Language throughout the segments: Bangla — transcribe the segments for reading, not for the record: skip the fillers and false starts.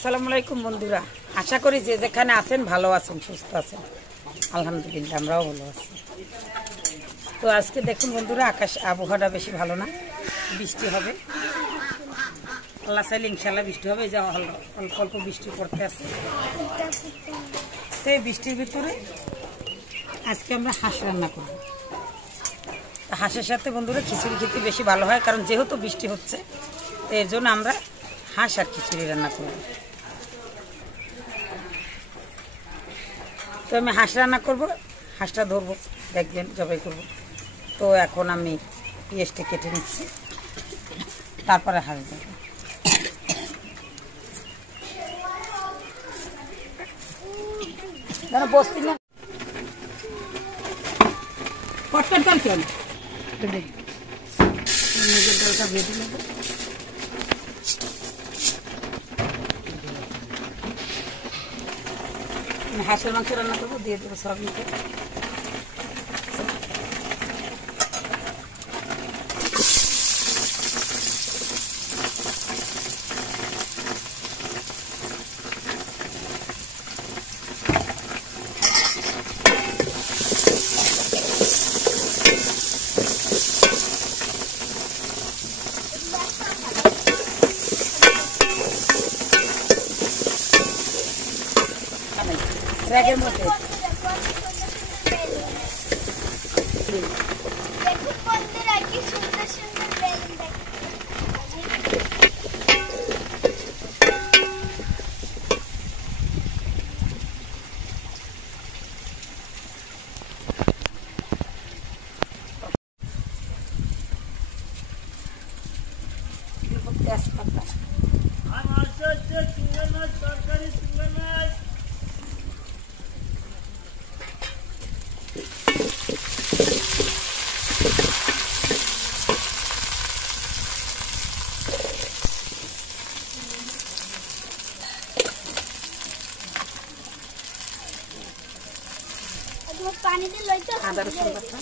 আসসালামু আলাইকুম বন্ধুরা, আশা করি যে যেখানে আছেন ভালো আছেন, সুস্থ আছেন। আলহামদুলিল্লাহ আমরাও ভালো আছি। তো আজকে দেখুন বন্ধুরা, আবহাওয়াটা বেশি ভালো না, বৃষ্টি হবে। আল্লাহ চাইলে ইনশাল্লাহ বৃষ্টি হবে। এই যে অল্প অল্প বৃষ্টি পড়তে আছে। তো এই বৃষ্টির ভিতরে আজকে আমরা হাঁস রান্না করব। হাঁসের সাথে বন্ধুরা খিচুড়ি খেতে বেশি ভালো হয়, কারণ যেহেতু বৃষ্টি হচ্ছে, তো এর জন্য আমরা হাঁস আর খিচুড়ি রান্না করব। তো আমি হাঁস রান্না করব, হাঁসটা ধরবো, দেখবেন জবাই করব। তো এখন আমি পেঁয়াজটা কেটে নিচ্ছি, তারপরে হাঁস দেবো। বসতি না কটকট কর কেন, নিজের ডালটা ভেজে নেব। হাঁসের মাংস রান্না করবো, দিয়ে দেবো সয়াবিনকে। ব্যাগের মধ্যে তেজপাতা, আদা রসুন বাটা,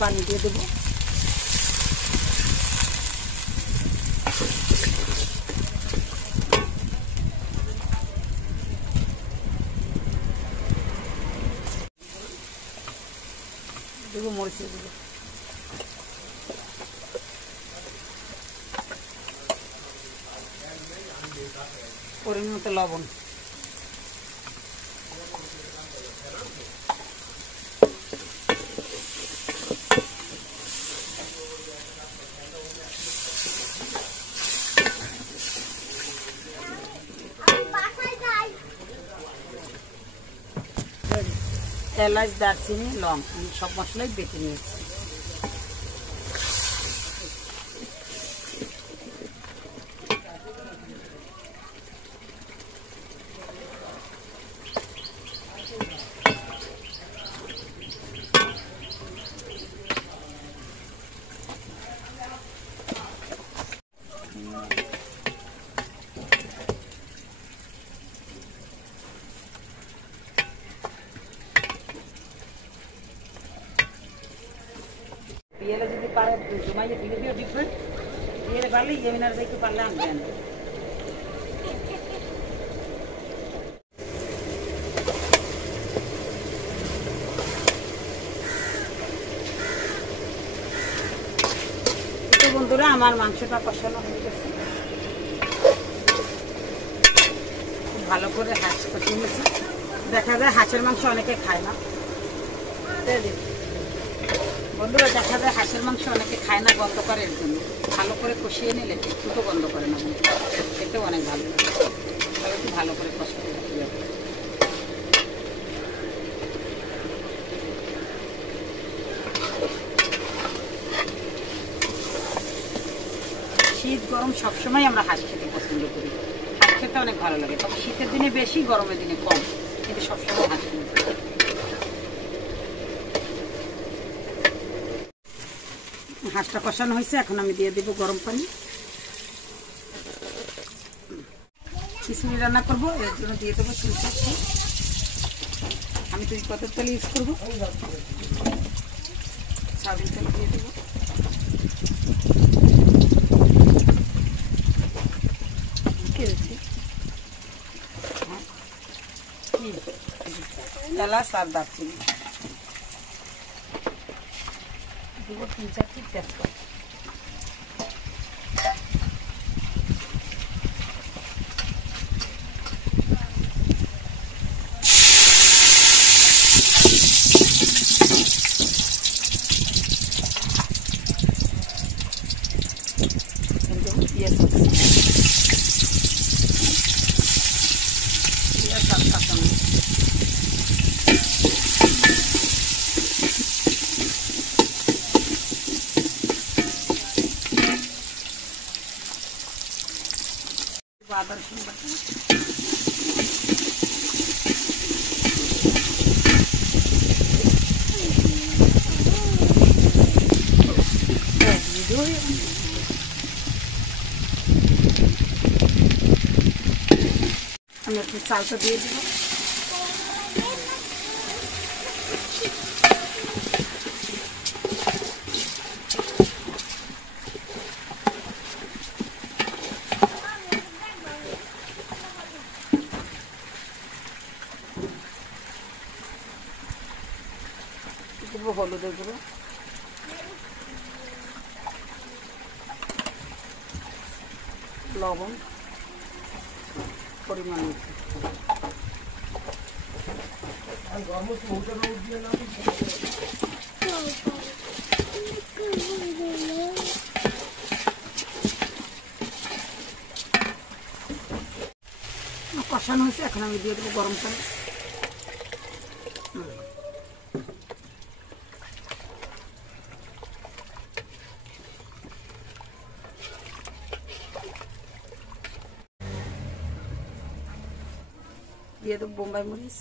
পানি দিয়ে দেবো। দেবো মরিচে দেবো, পরিমাণ মতো লবণ, এলাচ, দারচিনি, লং, সব মশলাই বেটে নিয়েছি। পিয়ালে যদি পারে জমাইয়ে দিয়ে দিও ডিফারেন্ট, পিয়ালে পারলে জমিনার যাইতে পারলে আনবেন। তো বন্ধুরা আমার মাংসটা কষানো হয়ে গেছে, খুব ভালো করে হাঁস কষিয়ে নিয়েছি। দেখা যায় হাঁসের মাংস অনেকে খায় না বন্ধুরা, দেখা যায় হাঁসের মাংস অনেকে খায় না, গন্ধ করে। এর জন্য ভালো করে কষিয়ে নিলে একটু তো গন্ধ করে না, খেতেও অনেক ভালো লাগে। তবে একটু ভালো করে কষাতে হবে। শীত গরম সবসময় আমরা হাঁস খেতে পছন্দ করি। হাঁস খেতে অনেক ভালো লাগে, তবে শীতের দিনে বেশি, গরমের দিনে কম। কিন্তু সবসময় হাসি। হাঁসটা কষানো হয়েছে, এখন আমি দিয়ে দেবো গরম পানি। খিচুড়ি রান্না করবো, এর জন্য দিয়ে দেবো সরষের তেল। আমি তো কত তেল ইউজ করবো, সয়াবিন তেল দিয়ে দেবো। এলাচ আর দারচিনি দেবো, 3-4টি তেজপাতা। আদা রসুন বাটা, আমি একটু চালটা দিয়ে দেব। দেবো হলুদের গুঁড়ো, লবণ পরিমাণ মতো। কষানো হয়েছে, এখন আমি দিয়ে দেবো গরম পানি। দিয়ে দেবো বোম্বাই মরিচ,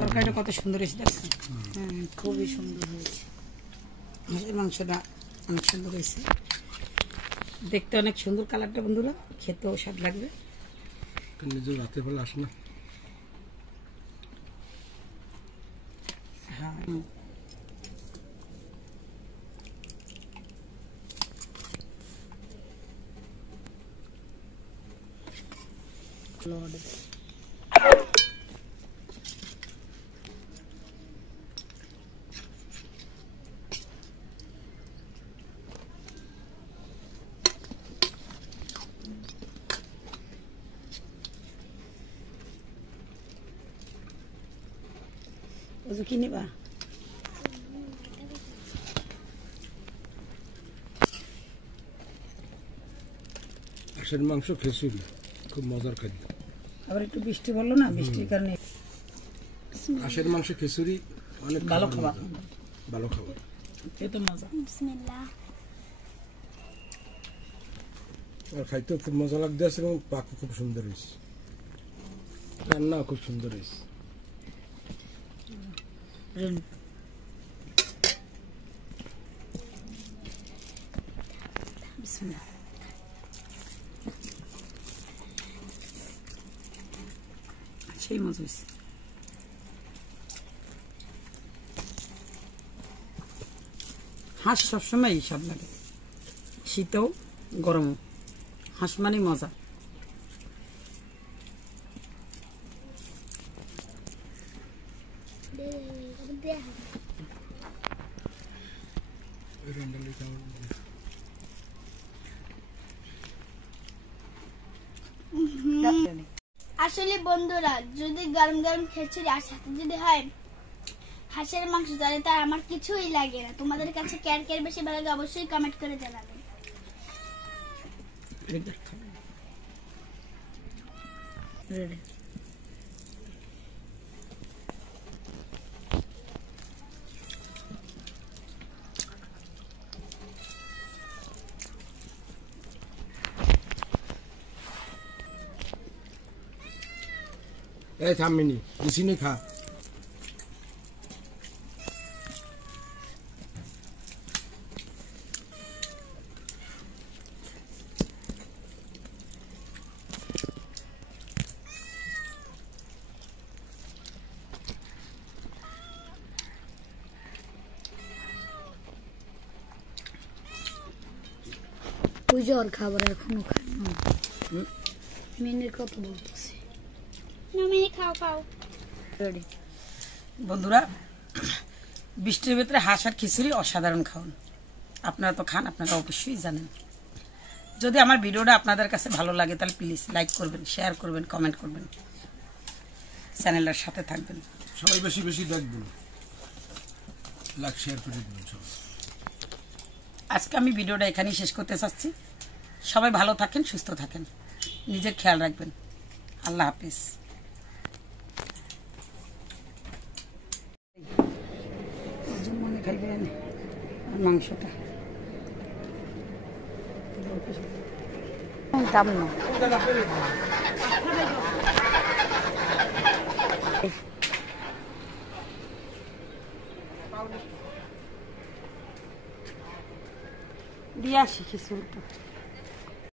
তরকারিটা কত সুন্দর হয়েছে দেখছেন? খুবই সুন্দর হয়েছে। হাঁসের মাংসটা অনেক সুন্দর হয়েছে, দেখতে অনেক সুন্দর কালারটা বন্ধুরা, খেতেও স্বাদ লাগবে। নিজের রাতে বেলা আসে না। হ্যাঁ, বুঝো কি নিবা? হাঁসের মাংস খিচুড়ি খুব মজার খাদ্য। আবার একটু বৃষ্টি বললো না, বৃষ্টির কারণে হাঁসের মাংস খিচুড়ি অনেক ভালো খাবার, ভালো খাবার, এত মজা। বিসমিল্লাহ। আর খাইতেও খুব মজা লাগতে আছে এবং পাকও খুব সুন্দর হয়েছে, রান্নাও খুব সুন্দর হয়েছে। বিসমিল্লাহ। সেই মজা হয়েছে। হাঁস সবসময় স্বাদ লাগে, শীতেও গরমও, হাঁস মানে মজা। আসলে বন্ধুরা, যদি গরম গরম খিচুড়ি আর সাথে যদি হয় হাঁসের মাংস তাহলে তার আমার কিছুই লাগে না। তোমাদের কাছে কার কার বেশি ভালো লাগে অবশ্যই কমেন্ট করে জানাবেন। রেডি। এই থামিনি বেশি নেই খা। ওই যে ওর খাবার এখনো খায় মিনির কত বলতেছি না মিনি খাও খাও রেডি। বন্ধুরা, বৃষ্টির ভিতরে হাঁস আর খিচুড়ি অসাধারণ খাওয়ান। আপনারা তো খান, আপনারা অবশ্যই জানেন। যদি আমার ভিডিওটা আপনাদের কাছে ভালো লাগে তাহলে প্লিজ লাইক করবেন, শেয়ার করবেন, কমেন্ট করবেন, চ্যানেলের সাথে থাকবেন। সবাই বেশি বেশি দেখবেন, লাইক শেয়ার করে দেবেন সবাই। আজকে আমি ভিডিওটা এখানেই শেষ করতে চাচ্ছি। সবাই ভালো থাকেন, সুস্থ থাকেন, নিজের খেয়াল রাখবেন। আল্লাহ হাফিজ। মনে খাইবেন মাংসটা দাম না দিয়ে আসি খিচুড়িটা।